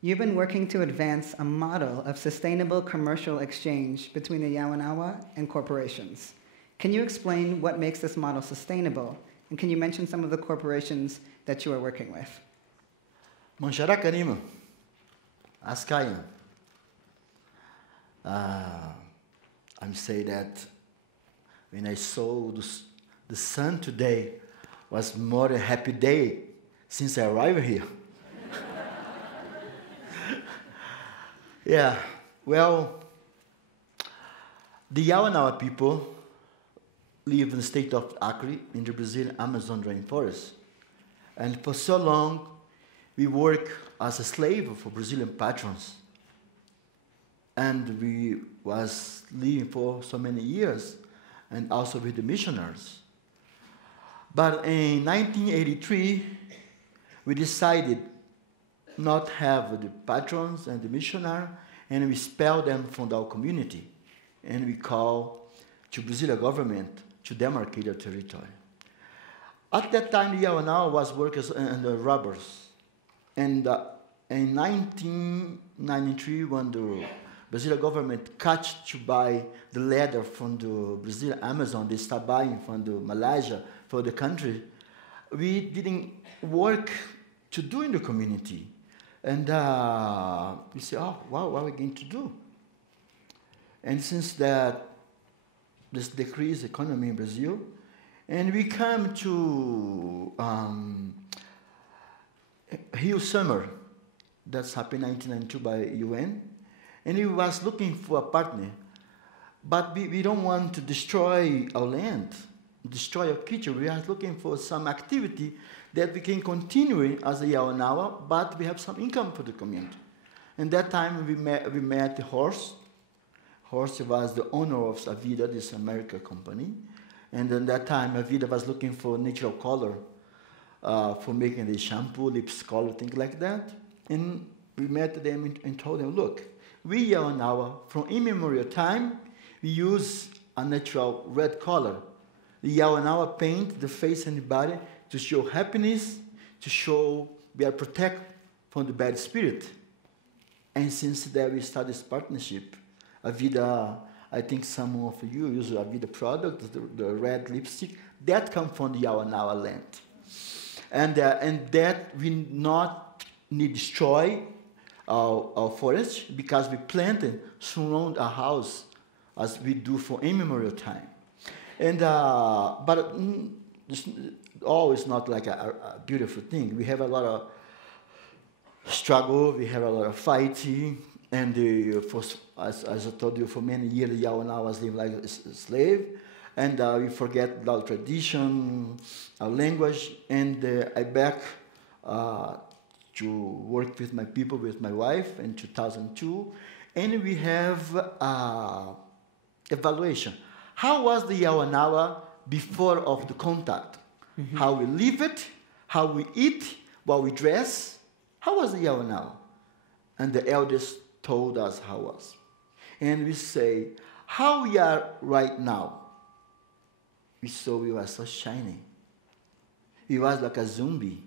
You've been working to advance a model of sustainable commercial exchange between the Yawanawa and corporations. Can you explain what makes this model sustainable? And can you mention some of the corporations that you are working with? Mancharakanima, Askayan. I'm saying that when I saw the sun today was more a happy day since I arrived here. Yeah, well, the Yawanawa people live in the state of Acre in the Brazilian Amazon rainforest. And for so long, we work as a slave for Brazilian patrons. And we was living for so many years, and also with the missionaries. But in 1983, we decided not have the patrons and the missionary, and we expel them from our community. And we call to Brazilian government to demarcate their territory. At that time, the Yawanawa was working in the robbers. And in 1993, when the Brazilian government catch to buy the leather from the Brazilian Amazon, they start buying from the Malaysia for the country, we didn't work to do in the community. And we say, oh, wow, what are we going to do? And since that, this decreased economy in Brazil, and we come to Rio Summer, that's happened in 1992 by UN, and we was looking for a partner, but we don't want to destroy our land, destroy our culture. We are looking for some activity that we can continue as a Yawanawa, but we have some income for the community. And that time we met Horst. Horst was the owner of Avida, this American company. And at that time, Avida was looking for natural color for making the shampoo, lips color, things like that. And we met them and told them, look, we Yawanawa, from immemorial time, we use a natural red color. The Yawanawa paint the face and the body to show happiness, to show we are protected from the bad spirit. And since that we started this partnership, Avida, I think some of you use Avida product, the red lipstick, that comes from the Yawanawa land. And that we not need destroy our forest because we planted surround our house as we do for immemorial time. And but always not like a beautiful thing. We have a lot of struggle, we have a lot of fighting, and as I told you, for many years, the Yawanawa was living like a slave, and we forget our tradition, our language, and I back to work with my people, with my wife in 2002, and we have evaluation. How was the Yawanawa before of the contact? Mm-hmm. How we live it, how we eat, what we dress. How was the Yawanawa? And the elders told us how it was. And we say, how we are right now? We saw we were so shiny. We was like a zombie.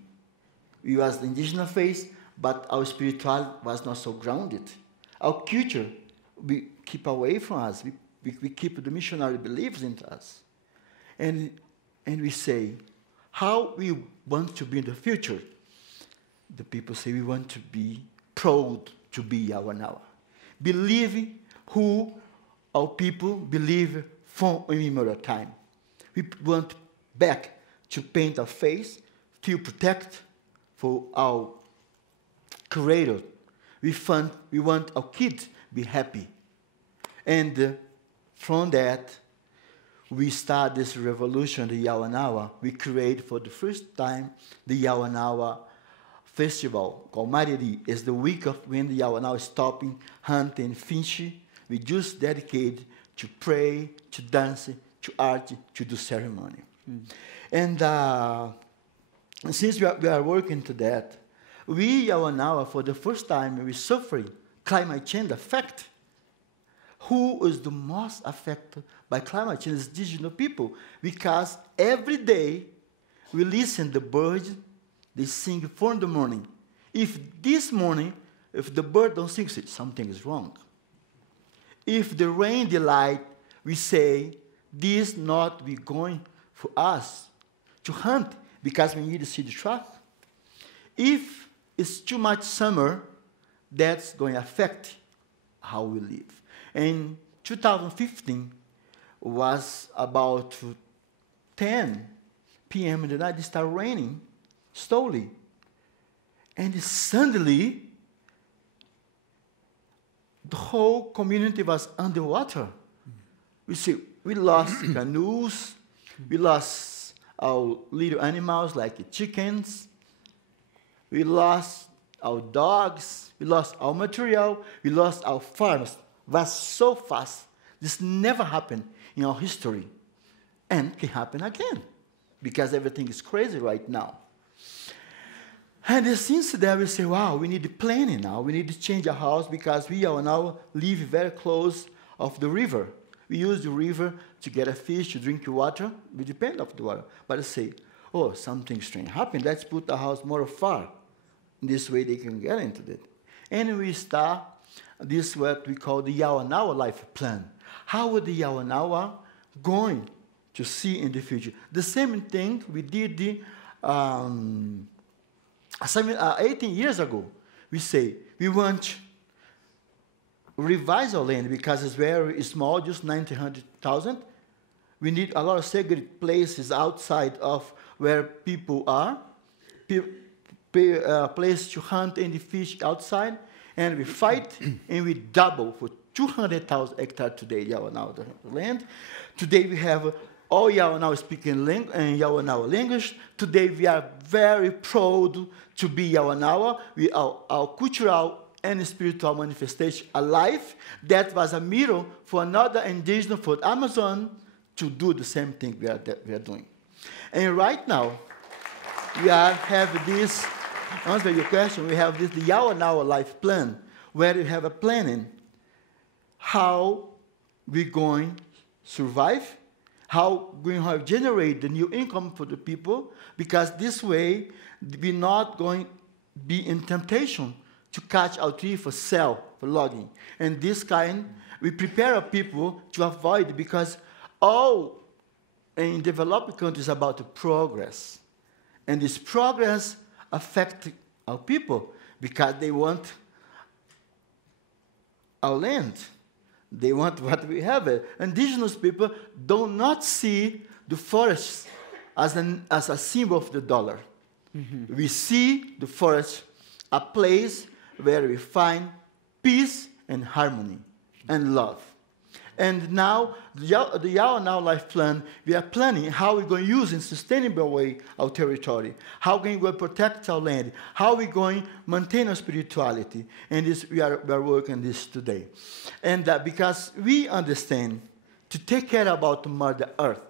We was the indigenous face, but our spirituality was not so grounded. Our culture, we keep away from us. We keep the missionary beliefs in us. And we say, how we want to be in the future? The people say we want to be proud to be Yawanawa. Believe who our people believe from immemorial time. We want back to paint our face, to protect for our creator. We want our kids to be happy. And from that, we start this revolution, the Yawanawa. We create for the first time the Yawanawa festival called Mariri. It's the week of when the Yawanawa is stopping, hunting, fishing. We just dedicate to pray, to dance, to art, to do ceremony. And since we are working to that, we Yawanawa, for the first time, we suffering climate change effect. Who is the most affected by climate change is indigenous people, because every day we listen to the birds, they sing 4 in the morning. If this morning If the bird don't sing, something is wrong. If the rain delight, we say, this not we going for us to hunt because we need to see the truck. If it's too much summer, that's going to affect how we live. In 2015, was about 10 p.m. in the night, it started raining slowly. And suddenly, the whole community was underwater. We see, we lost canoes, we lost our little animals like chickens, we lost our dogs, we lost our material, we lost our farms. It was so fast. This never happened in our history. And can happen again, because everything is crazy right now. And since then, we say, wow, we need planning now. We need to change our house because we are now live very close of the river. We use the river to get a fish, to drink water. We depend on the water. But I say, oh, something strange happened. Let's put the house more far. This way they can get into it. And we start this what we call the Yawanawa life plan. How would the Yawanawa going to see in the future? The same thing we did 18 years ago. We say we want to revise our land because it's very small, just 900,000. We need a lot of sacred places outside of where people are, place to hunt and fish outside, and we fight and we double for 200,000 hectares today, Yawanawa land. Today we have all Yawanawa speaking Yawanawa language. Today we are very proud to be Yawanawa. Our cultural and spiritual manifestation alive. That was a mirror for another indigenous for Amazon to do the same thing we are doing. And right now, we have this, answer your question, we have this the Yawanawa life plan, where we have a planning how we're going to survive, how we're going to generate the new income for the people, because this way we're not going to be in temptation to catch our tree for sale, for logging. And this kind, we prepare our people to avoid, because all in developed countries about the progress. And this progress affects our people, because they want our land. They want what we have. Indigenous people do not see the forest as a symbol of the dollar. Mm-hmm. We see the forest a place where we find peace and harmony and love. And now, the Yawanawa Life Plan, we are planning how we're going to use in a sustainable way our territory, how we're going to protect our land, how we're going to maintain our spirituality. And this, we are working on this today. And because we understand to take care about Mother Earth,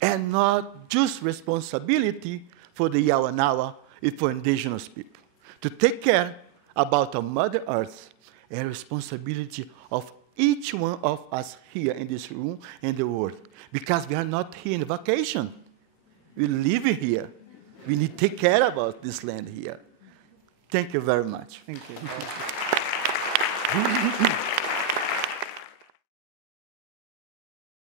and not just responsibility for the Yawanawa, it's for indigenous people. To take care about our Mother Earth, a responsibility of each one of us here in this room and the world. Because we are not here in vacation. We live here. We need to take care about this land here. Thank you very much. Thank you.